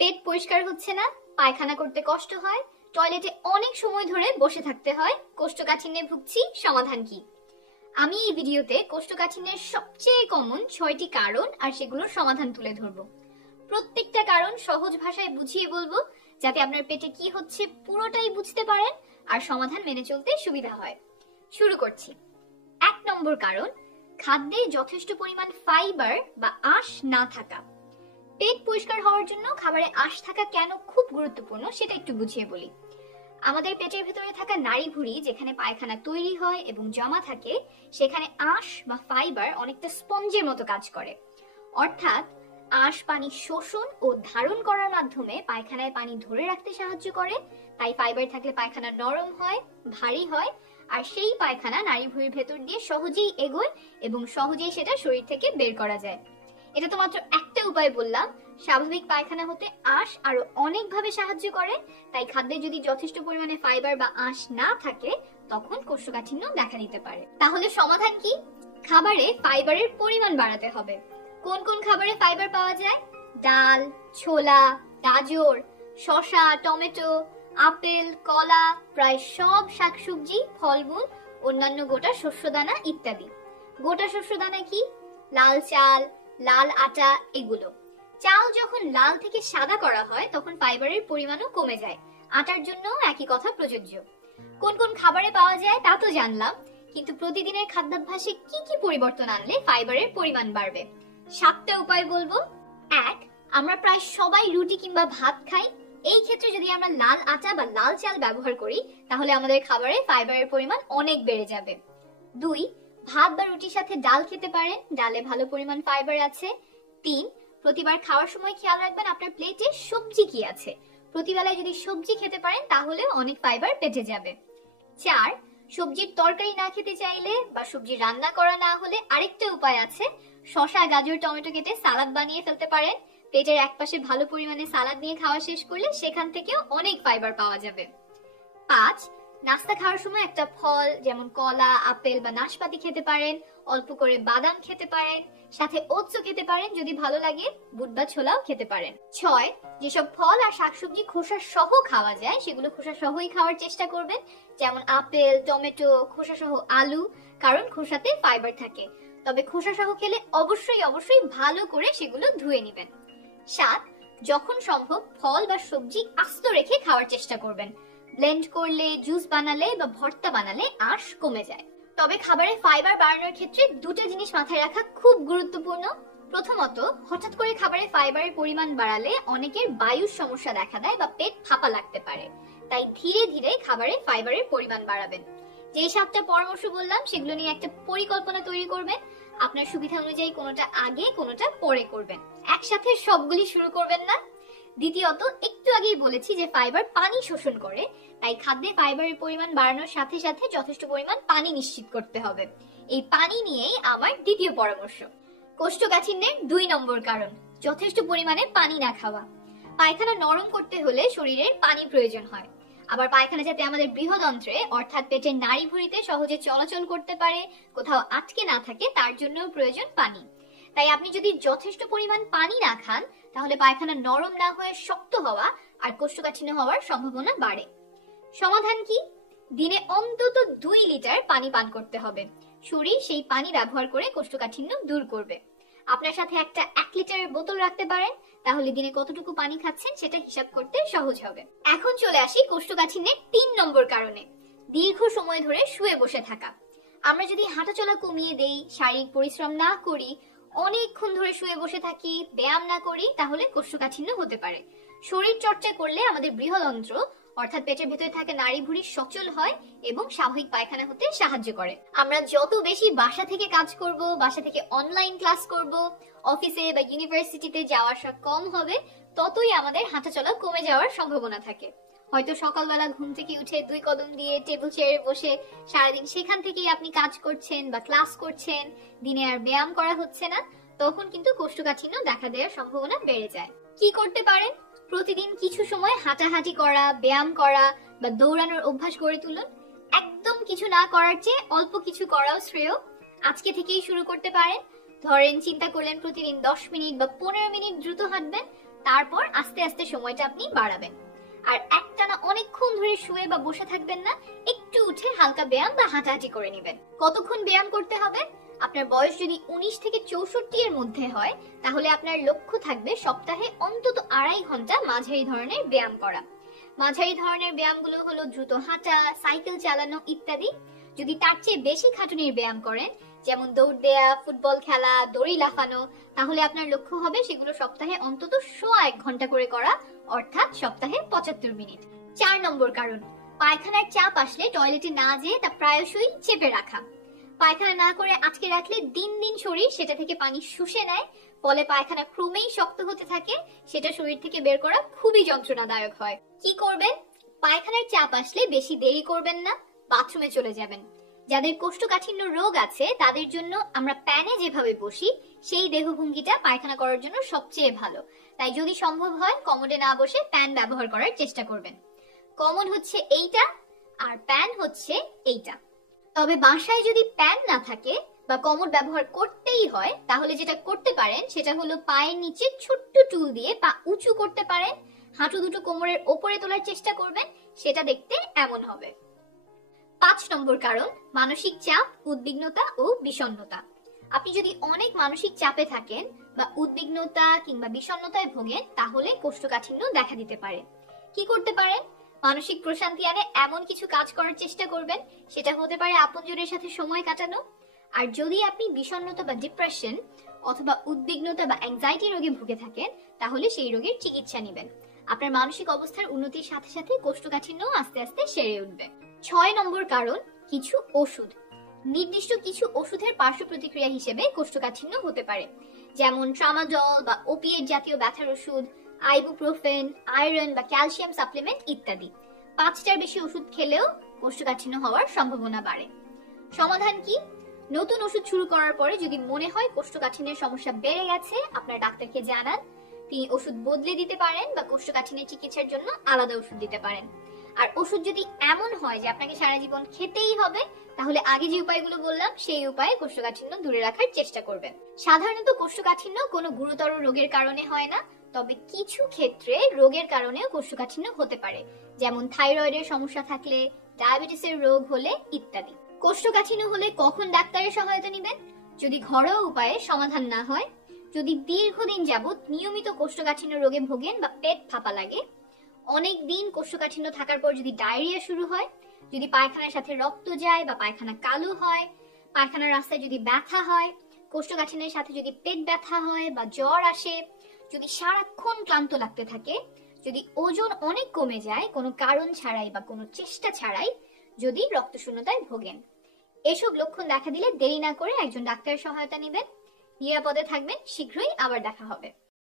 পেট পরিষ্কার হচ্ছে না, পায়খানা করতে কষ্ট হয়, টয়লেটে অনেক সময় ধরে বসে থাকতে হয়, কোষ্ঠকাঠিন্যে ভুগছি, সমাধান কি? আমি এই ভিডিওতে কোষ্ঠকাঠিন্যের সবচেয়ে কমন 6টি কারণ আর সেগুলোর সমাধান তুলে ধরবো। প্রত্যেকটা কারণ সহজ ভাষায় বুঝিয়ে বলবো, যাতে আপনার পেটে কি হচ্ছে পুরোটাই বুঝতে পারেন আর সমাধান মেনে চলতে সুবিধা হয়। শুরু করছি। 1 নম্বর কারণ, খাদ্যে যথেষ্ট পরিমাণ ফাইবার বা আঁশ না থাকা। পেট পরিষ্কার হওয়ার জন্য খাবারে আঁশ থাকা কেন খুব গুরুত্বপূর্ণ সেটা একটু বুঝিয়ে বলি। আমাদের পেটের ভেতরে থাকা নাড়িভুঁড়ি যেখানে পায়খানা তৈরি হয় এবং জমা থাকে, সেখানে আঁশ বা ফাইবার অনেকটা স্পঞ্জের মতো কাজ করে। অর্থাৎ আঁশ পানি শোষণ ও ধারণ করার মাধ্যমে পায়খানায় পানি ধরে রাখতে সাহায্য করে। তাই ফাইবার থাকলে পায়খানা নরম হয়, ভারী হয়, আর সেই পায়খানা নাড়িভুঁড়ির ভেতর দিয়ে সহজেই এগোয় এবং সহজেই সেটা শরীর থেকে বের করা যায়। এটা তো মাত্র একটা উপায় বললাম। স্বাভাবিক পায়খানা হতে আঁশ আরো অনেকভাবে সাহায্য করে। তাই খাদ্যে যদি যথেষ্ট পরিমাণে ফাইবার বা আঁশ না থাকে, তখন কোষ্ঠকাঠিন্য দেখা দিতে পারে। তাহলে সমাধান কি? খাবারে ফাইবারের পরিমাণ বাড়াতে হবে। কোন কোন খাবারে ফাইবার পাওয়া যায়? ডাল, ছোলা, গাজর, শসা, টমেটো, আপেল, কলা, প্রায় সব শাকসবজি, ফলমূল, অন্যান্য গোটা শস্যদানা ইত্যাদি। গোটা শস্যদানা কি? লাল চাল, লাল আটা, এগুলো। চাল যখন লাল থেকে সাদা করা হয় তখন ফাইবারের পরিমাণও কমে যায়। আটার জন্য একই কথা প্রযোজ্য। কোন কোন খাবারে পাওয়া যায় তা তো জানলাম, কিন্তু প্রতিদিনের খাদ্যাভ্যাসে কি কি পরিবর্তন আনলে ফাইবারের পরিমাণ বাড়বে? 7টা উপায় বলবো। 1, আমরা প্রায় সবাই রুটি কিংবা ভাত খাই। এই ক্ষেত্রে যদি আমরা লাল আটা বা লাল চাল ব্যবহার করি, তাহলে আমাদের খাবারে ফাইবারের পরিমাণ অনেক বেড়ে যাবে। 2, ভাত বা রুটির সাথে ডাল খেতে পারেন, ডালে ভালো পরিমাণ ফাইবার আছে। 3, প্রতিবার খাওয়ার সময় খেয়াল রাখবেন আপনার প্লেটে সবজি কি আছে। প্রতিবেলায় যদি সবজি খেতে পারেন তাহলেও অনেক ফাইবার পেটে যাবে। 4, সবজির তরকারি না খেতে চাইলে বা সবজি রান্না করা না হলে আরেকটা উপায় আছে। শসা, গাজর, টমেটো কেটে সালাদ বানিয়ে ফেলতে পারেন। পেটের একপাশে ভালো পরিমাণে সালাদ নিয়ে খাওয়া শেষ করলে সেখান থেকেও অনেক ফাইবার পাওয়া যাবে। 5, নাস্তা খাওয়ার সময় একটা ফল যেমন কলা, আপেল বা নাশপাতি খেতে পারেন। অল্প করে বাদাম খেতে পারেন, সাথে ওটসও খেতে পারেন যদি ভালো লাগে, বুট বা ছোলাও খেতে পারেন। 6, যেসব ফল আর শাকসবজি খোসা সহ খাওয়া যায় সেগুলো খোসা সহই খাওয়ার চেষ্টা করবেন, যেমন আপেল, টমেটো, খোসা সহ আলু, কারণ খোসাতে ফাইবার থাকে। তবে খোসা সহ খেলে অবশ্যই ভালো করে সেগুলো ধুয়ে নেবেন। 7, যখন সম্ভব ফল বা সবজি আস্ত রেখে খাওয়ার চেষ্টা করবেন। ব্লেন্ড করলে, জুস বানালে বা ভর্তা বানালে আঁশ কমে যায়। তবে খাবারে ফাইবার বাড়ানোর ক্ষেত্রে 2টা জিনিস মাথায় রাখা খুব গুরুত্বপূর্ণ। প্রথমত, হঠাৎ করে খাবারে ফাইবারের পরিমাণ বাড়ালে অনেকের বায়ুর সমস্যা দেখা দেয় বা পেট ফাঁপা লাগতে পারে। তাই ধীরে ধীরে খাবারে ফাইবারের পরিমাণ বাড়াবেন। যে 7টা পরামর্শ বললাম সেগুলো নিয়ে একটা পরিকল্পনা তৈরি করবেন। আপনার সুবিধা অনুযায়ী কোনোটা আগে কোনোটা পরে করবেন, একসাথে সবগুলি শুরু করবেন না। দ্বিতীয়ত, একটু আগেই বলেছি যে ফাইবার পানি শোষণ করে, তাই খাদ্যে ফাইবারের পরিমাণ বাড়ানোর সাথে সাথে যথেষ্ট পরিমাণ পানি নিশ্চিত করতে হবে। এই পানি নিয়েই আমার দ্বিতীয় পরামর্শ। কোষ্ঠকাঠিন্যের 2 নম্বর কারণ, যথেষ্ট পরিমাণে পানি না খাওয়া। পায়খানা নরম করতে হলে শরীরের পানি প্রয়োজন হয়। আবার পায়খানা যাতে আমাদের বৃহদন্ত্রে অর্থাৎ পেটের নাড়িভুঁড়িতে সহজে চলাচল করতে পারে, কোথাও আটকে না থাকে, তার জন্যও প্রয়োজন পানি। তাই আপনি যদি যথেষ্ট পরিমাণ পানি না খান, তাহলে পায়খানা নরম না হয়ে শক্ত হওয়া আর কোষ্ঠকাঠিন্য হওয়ার সম্ভাবনা বাড়ে। সমাধান কি? দিনে অন্তত 2 লিটার পানি পান করতে হবে। শরীর সেই পানি ব্যবহার করে কোষ্ঠকাঠিন্য দূর করবে। আপনার সাথে একটা 1 লিটারের বোতল রাখতে পারেন, তাহলে দিনে কতটুকু পানি খাচ্ছেন সেটা হিসাব করতে সহজ হবে। এখন চলে আসি কোষ্ঠকাঠিন্যের 3 নম্বর কারণে, দীর্ঘ সময় ধরে শুয়ে বসে থাকা। আমরা যদি হাঁটাচলা কমিয়ে দেই, শারীরিক পরিশ্রম না করি, অনেকক্ষণ ধরে শুয়ে বসে থাকি, ব্যায়াম না করি, তাহলে কোষ্ঠকাঠিন্য হতে পারে। শরীর চর্চা করলে আমাদের বৃহদন্ত্র অর্থাৎ পেটের ভেতরে থাকা নাড়িভুঁড়ি সচল হয় এবং স্বাভাবিক পায়খানা হতে সাহায্য করে। আমরা যত বেশি বাসা থেকে কাজ করব, বাসা থেকে অনলাইন ক্লাস করব, অফিসে বা ইউনিভার্সিটিতে যাওয়া আসা কম হবে, ততই আমাদের হাঁটাচলা কমে যাওয়ার সম্ভাবনা থাকে। হয়তো সকালবেলা ঘুম থেকে উঠে 2 কদম দিয়ে টেবিল চেয়ারে বসে সারাদিন সেখান থেকেই আপনি কাজ করছেন বা ক্লাস করছেন, দিনে আর ব্যায়াম করা হচ্ছে না, তখন কিন্তু কোষ্ঠকাঠিন্য দেখা দেওয়ার সম্ভাবনা বেড়ে যায়। কি করতে পারেন? প্রতিদিন কিছু সময় হাঁটাহাঁটি করা, ব্যায়াম করা বা দৌড়ানোর অভ্যাস গড়ে তুলুন। একদম কিছু না করার চেয়ে অল্প কিছু করাও শ্রেয়। আজকে থেকেই শুরু করতে পারেন। ধরেন চিন্তা করলেন প্রতিদিন 10 মিনিট বা 15 মিনিট দ্রুত হাঁটবেন, তারপর আস্তে আস্তে সময়টা আপনি বাড়াবেন। আর একটানা অনেকক্ষণ ধরে শুয়ে বা বসে থাকবেন না, একটু উঠে হালকা ব্যায়াম বা হাঁটাহাঁটি করে নেবেন। কতক্ষণ ব্যায়াম করতে হবে? আপনার বয়স যদি 19 থেকে 64 এর মধ্যে হয়, তাহলে আপনার লক্ষ্য থাকবে সপ্তাহে অন্তত 2.5 ঘন্টা মাঝারি ধরনের ব্যায়াম করা। মাঝারি ধরনের ব্যায়ামগুলো হলো দ্রুত হাঁটা, সাইকেল চালানো ইত্যাদি। যদি তার চেয়ে বেশি খাটুনির ব্যায়াম করেন, যেমন দৌড় দেয়া, ফুটবল খেলা, দড়ি লাফানো, তাহলে আপনার লক্ষ্য হবে সেগুলো সপ্তাহে অন্তত 1.5 ঘন্টা করে করা, অর্থাৎ সপ্তাহে 75 মিনিট। 4 নম্বর কারণ, পায়খানার চাপ আসলে টয়লেটে না যেয়ে তা প্রায়শই চেপে রাখা। পায়খানা না করে আটকে রাখলে দিন দিন শরীর সেটা থেকে পানি শুষে নেয়, ফলে পায়খানা ক্রমেই শক্ত হতে থাকে। সেটা শরীর থেকে বের করা খুবই যন্ত্রণাদায়ক হয়। কি করবেন? পায়খানার চাপ আসলে বেশি দেরি করবেন না, বাথরুমে চলে যাবেন। যাদের কোষ্ঠকাঠিন্য রোগ আছে তাদের জন্য আমরা প্যানে যেভাবে বসি সেই দেহভঙ্গিটা পায়খানা করার জন্য সবচেয়ে ভালো। তাই যদি সম্ভব হয় কমোডে না বসে প্যান ব্যবহার করার চেষ্টা করবেন। কমোড হচ্ছে এইটা আর প্যান হচ্ছে এইটা। তবে বাসায় যদি প্যান না থাকে বা কমোড ব্যবহার করতেই হয়, তাহলে যেটা করতে পারেন সেটা হলো পায়ের নিচে ছোট্ট টুল দিয়ে পা উঁচু করতে পারেন, হাঁটু দুটো কোমরের ওপরে তোলার চেষ্টা করবেন, সেটা দেখতে এমন হবে। 5 নম্বর কারণ, মানসিক চাপ, উদ্বিগ্নতা ও বিষণ্ণতা। আপনি যদি অনেক মানসিক চাপে থাকেন বা উদ্বিগ্নতা কিংবা বিষণ্ণতায় ভোগেন, তাহলে কোষ্ঠকাঠিন্য দেখা দিতে পারে। কি করতে পারেন? মানসিক প্রশান্তি আনে এমন কিছু কাজ করার চেষ্টা করবেন। সেটা হতে পারে আপনজনের সাথে সময় কাটানো। আর যদি আপনি বিষণ্ণতা বা ডিপ্রেশন অথবা উদ্বিগ্নতা বা অ্যাংজাইটি রোগে ভুগে থাকেন, তাহলে সেই রোগের চিকিৎসা নেবেন। আপনার মানসিক অবস্থার উন্নতির সাথে সাথে কোষ্ঠকাঠিন্য আস্তে আস্তে সেরে উঠবে। 6 নম্বর কারণ, কিছু ওষুধ। নির্দিষ্ট কিছু ওষুধের পার্শ্ব প্রতিক্রিয়া হিসেবে কোষ্ঠকাঠিন্য হতে পারে, যেমন ট্রামাডল বা ওপিয়েট জাতীয় ব্যথার ওষুধ, আইবুপ্রোফেন, আয়রন বা ক্যালসিয়াম সাপ্লিমেন্ট ইত্যাদি। 5টার বেশি ওষুধ খেলেও কোষ্ঠকাঠিন্য হওয়ার সম্ভাবনা বাড়ে। সমাধান কি? নতুন ওষুধ শুরু করার পরে যদি মনে হয় কোষ্ঠকাঠিন্যের সমস্যা বেড়ে গেছে, আপনার ডাক্তারকে জানান। তিনি ওষুধ বদলে দিতে পারেন বা কোষ্ঠকাঠিন্যের চিকিৎসার জন্য আলাদা ওষুধ দিতে পারেন। আর ওষুধ যদি এমন হয় যে আপনাকে সারা জীবন খেতেই হবে, তাহলে আগে যে উপায়গুলো বললাম সেই উপায়ে কোষ্ঠকাঠিন্য দূরে রাখার চেষ্টা করবেন। সাধারণত কোষ্ঠকাঠিন্য কোনো গুরুতর রোগের কারণে হয় না, তবে কিছু ক্ষেত্রে রোগের কারণেও কোষ্ঠকাঠিন্য হতে পারে, যেমন থাইরয়েডের সমস্যা থাকলে, ডায়াবেটিসের রোগ হলে ইত্যাদি। কোষ্ঠকাঠিন্য হলে কখন ডাক্তারের সহায়তা নেবেন? যদি ঘরোয়া উপায়ে সমাধান না হয়, যদি দীর্ঘদিন যাবত নিয়মিত কোষ্ঠকাঠিন্য রোগে ভোগেন বা পেট ফাঁপা লাগে, অনেক দিন কোষ্ঠকাঠিন্য থাকার পর যদি ডায়রিয়া শুরু হয়, যদি পায়খানার সাথে রক্ত যায় বা পায়খানা কালো হয়, পায়খানার রাস্তায় যদি ব্যথা হয়, কোষ্ঠকাঠিন্যের সাথে যদি পেট ব্যথা হয় বা জ্বর আসে, যদি সারাক্ষণ ক্লান্ত লাগতে থাকে, যদি ওজন অনেক কমে যায় কোনো কারণ ছাড়াই বা কোনো চেষ্টা ছাড়াই, যদি রক্তশূন্যতায় ভোগেন, এসব লক্ষণ দেখা দিলে দেরি না করে একজন ডাক্তারের সহায়তা নেবেন। নিরাপদে থাকবেন। শীঘ্রই আবার দেখা হবে।